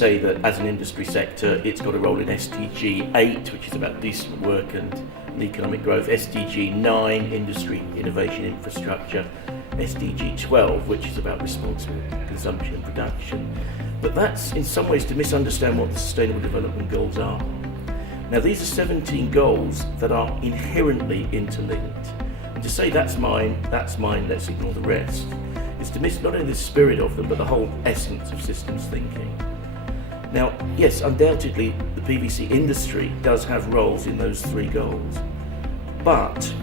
say that as an industry sector, it's got a role in SDG 8, which is about decent work and economic growth, SDG 9, industry, innovation, infrastructure, SDG 12, which is about responsible consumption and production. But that's in some ways to misunderstand what the Sustainable Development Goals are. Now, these are 17 goals that are inherently interlinked. And to say that's mine, let's ignore the rest, is to miss not only the spirit of them, but the whole essence of systems thinking. Now, yes, undoubtedly, the PVC industry does have roles in those 3 goals, but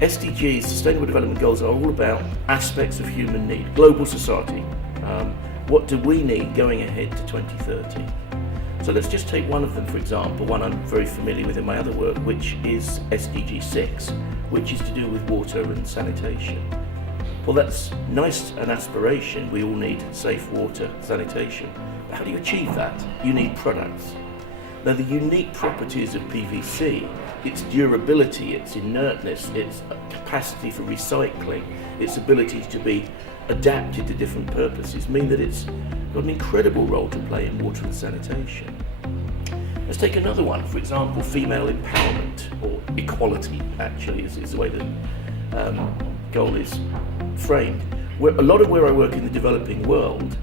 SDGs, Sustainable Development Goals, are all about aspects of human need, global society. What do we need going ahead to 2030? So let's just take one of them, for example, one I'm very familiar with in my other work, which is SDG 6, which is to do with water and sanitation. Well, that's nice, an aspiration. We all need safe water, sanitation. But how do you achieve that? You need products. Now, the unique properties of PVC, its durability, its inertness, its capacity for recycling, its ability to be adapted to different purposes, mean that it's got an incredible role to play in water and sanitation. Let's take another one, for example, female empowerment, or equality, actually, is the way the goal is framed. A lot of where I work in the developing world,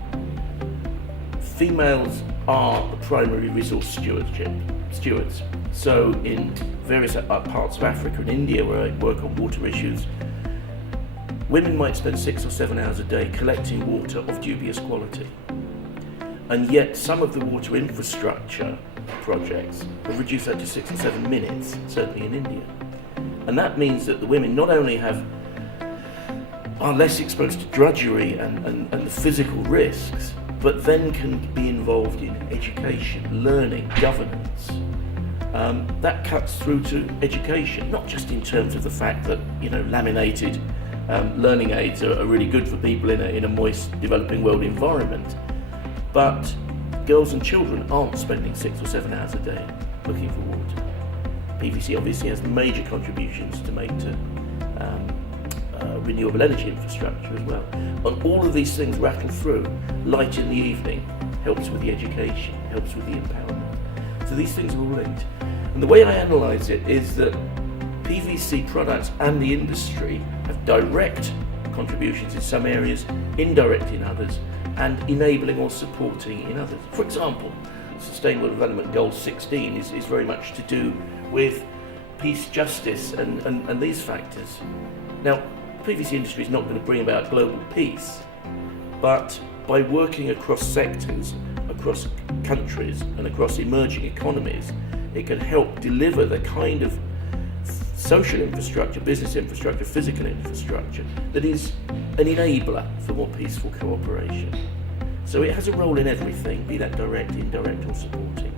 females are the primary resource stewards. So in various parts of Africa and India where I work on water issues, women might spend 6 or 7 hours a day collecting water of dubious quality. And yet some of the water infrastructure projects have reduced that to 6 or 7 minutes, certainly in India. And that means that the women not only are less exposed to drudgery and the physical risks, but then can be involved in education, learning, governance. That cuts through to education, not just in terms of the fact that laminated learning aids are really good for people in a moist, developing world environment, but girls and children aren't spending 6 or 7 hours a day looking for water. PVC obviously has major contributions to make to renewable energy infrastructure as well. And all of these things rattle through. Light in the evening helps with the education, helps with the empowerment. So these things are all linked. And the way I analyse it is that PVC products and the industry have direct contributions in some areas, indirect in others, and enabling or supporting in others. For example, Sustainable Development Goal 16 is very much to do with peace, justice, and these factors. Now, the PVC industry is not going to bring about global peace, but by working across sectors, across countries, and across emerging economies, it can help deliver the kind of social infrastructure, business infrastructure, physical infrastructure that is an enabler for more peaceful cooperation. So it has a role in everything, be that direct, indirect, or supporting.